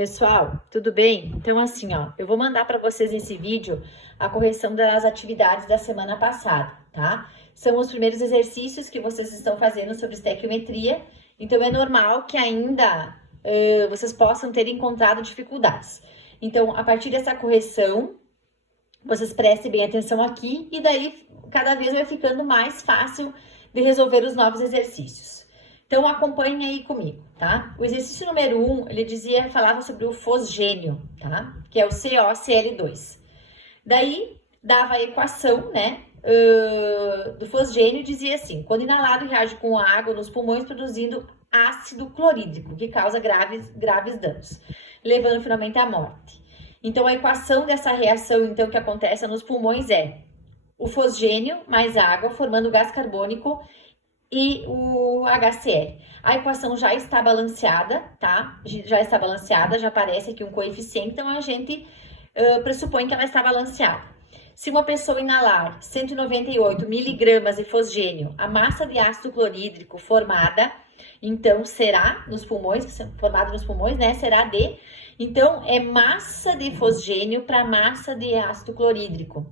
Pessoal, tudo bem? Então assim, eu vou mandar para vocês nesse vídeo a correção das atividades da semana passada, tá? São os primeiros exercícios que vocês estão fazendo sobre estequiometria, então é normal que ainda vocês possam ter encontrado dificuldades. Então, a partir dessa correção, vocês prestem bem atenção aqui e daí cada vez vai ficando mais fácil de resolver os novos exercícios. Então, acompanhem aí comigo, tá? O exercício número 1, ele falava sobre o fosgênio, tá? Que é o COCl2. Daí, dava a equação, né, do fosgênio, dizia assim: quando inalado, reage com água nos pulmões, produzindo ácido clorídrico, que causa graves danos, levando finalmente à morte. Então, a equação dessa reação, então, que acontece nos pulmões é o fosgênio mais água, formando gás carbônico e o HCl. A equação já está balanceada, tá? Já está balanceada, já aparece aqui um coeficiente, então a gente pressupõe que ela está balanceada. Se uma pessoa inalar 198 miligramas de fosgênio, a massa de ácido clorídrico formada, então, será nos pulmões, né? Será de... Então, é massa de fosgênio para massa de ácido clorídrico.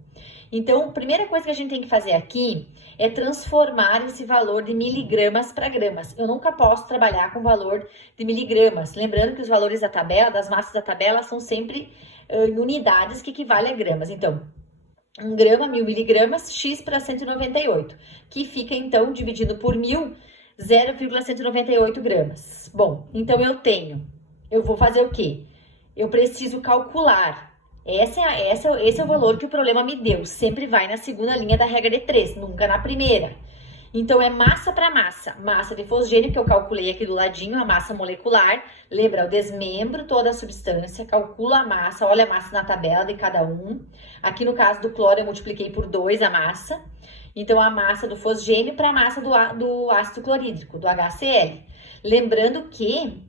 Então, a primeira coisa que a gente tem que fazer aqui é transformar esse valor de miligramas para gramas. Eu nunca posso trabalhar com valor de miligramas. Lembrando que os valores da tabela, das massas da tabela, são sempre em unidades que equivalem a gramas. Então, 1 grama, 1000 miligramas, x para 198, que fica, então, dividido por 1000, 0,198 gramas. Bom, então eu vou fazer o quê? Eu preciso calcular. Esse é o valor que o problema me deu. Sempre vai na segunda linha da regra de 3, nunca na primeira. Então, é massa para massa. Massa de fosgênio, que eu calculei aqui do ladinho, a massa molecular. Lembra, eu desmembro toda a substância, calculo a massa, olha a massa na tabela de cada um. Aqui no caso do cloro, eu multipliquei por 2 a massa. Então, a massa do fosgênio para a massa do ácido clorídrico, do HCl. Lembrando que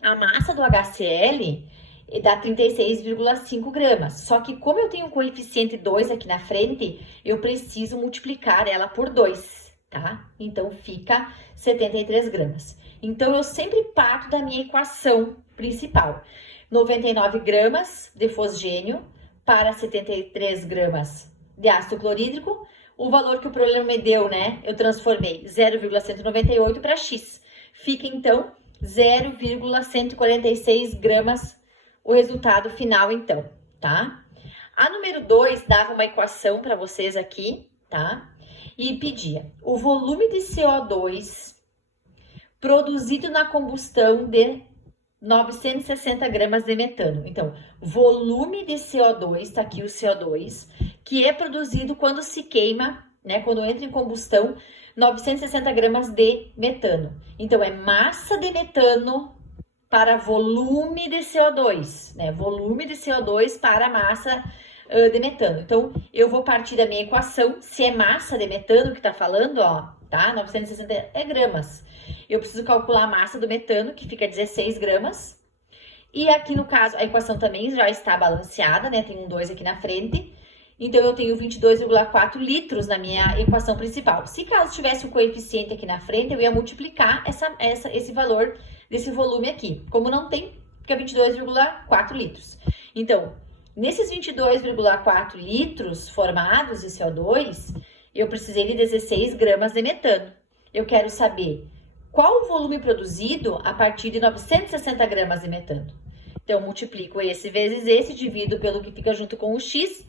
a massa do HCl dá 36,5 gramas. Só que como eu tenho um coeficiente 2 aqui na frente, eu preciso multiplicar ela por 2, tá? Então, fica 73 gramas. Então, eu sempre parto da minha equação principal. 99 gramas de fosgênio para 73 gramas de ácido clorídrico. O valor que o problema me deu, né? Eu transformei 0,198 para x. Fica, então, 0,146 gramas o resultado final, então, tá? A número 2 dava uma equação para vocês aqui, tá? E pedia o volume de CO2 produzido na combustão de 960 gramas de metano. Então, volume de CO2, tá aqui o CO2, que é produzido quando se queima, né? Quando entra em combustão, 960 gramas de metano. Então, é massa de metano para volume de CO2, né? Volume de CO2 para massa de metano. Então, eu vou partir da minha equação, se é massa de metano que tá falando, tá? 960 é gramas. Eu preciso calcular a massa do metano, que fica 16 gramas. E aqui no caso, a equação também já está balanceada, né? Tem um 2 aqui na frente. Então, eu tenho 22,4 litros na minha equação principal. Se caso tivesse um coeficiente aqui na frente, eu ia multiplicar esse valor desse volume aqui. Como não tem, fica 22,4 litros. Então, nesses 22,4 litros formados de CO2, eu precisei de 16 gramas de metano. Eu quero saber qual o volume produzido a partir de 960 gramas de metano. Então, eu multiplico esse vezes esse, divido pelo que fica junto com o x,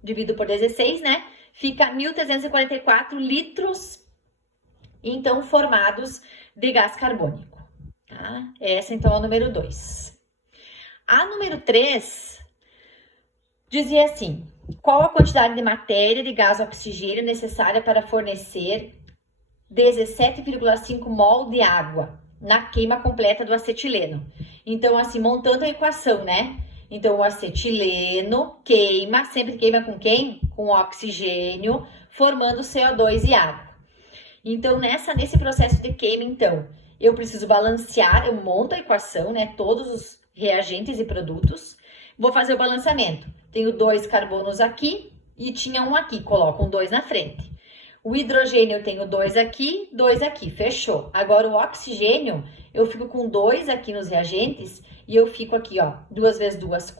divido por 16, né? Fica 1.344 litros, então, formados de gás carbônico. Tá? Essa, então, é a número 2. A número 3 dizia assim: qual a quantidade de matéria de gás oxigênio necessária para fornecer 17,5 mol de água na queima completa do acetileno? Então, assim, montando a equação, né? Então, o acetileno queima, sempre queima com quem? Com oxigênio, formando CO2 e água. Então, nesse processo de queima, então, eu preciso balancear, eu monto a equação, né? Todos os reagentes e produtos. Vou fazer o balanceamento. Tenho 2 carbonos aqui e tinha um aqui, coloco um 2 na frente. O hidrogênio eu tenho 2 aqui, fechou. Agora o oxigênio, eu fico com 2 aqui nos reagentes e eu fico aqui, ó, 2 vezes 2,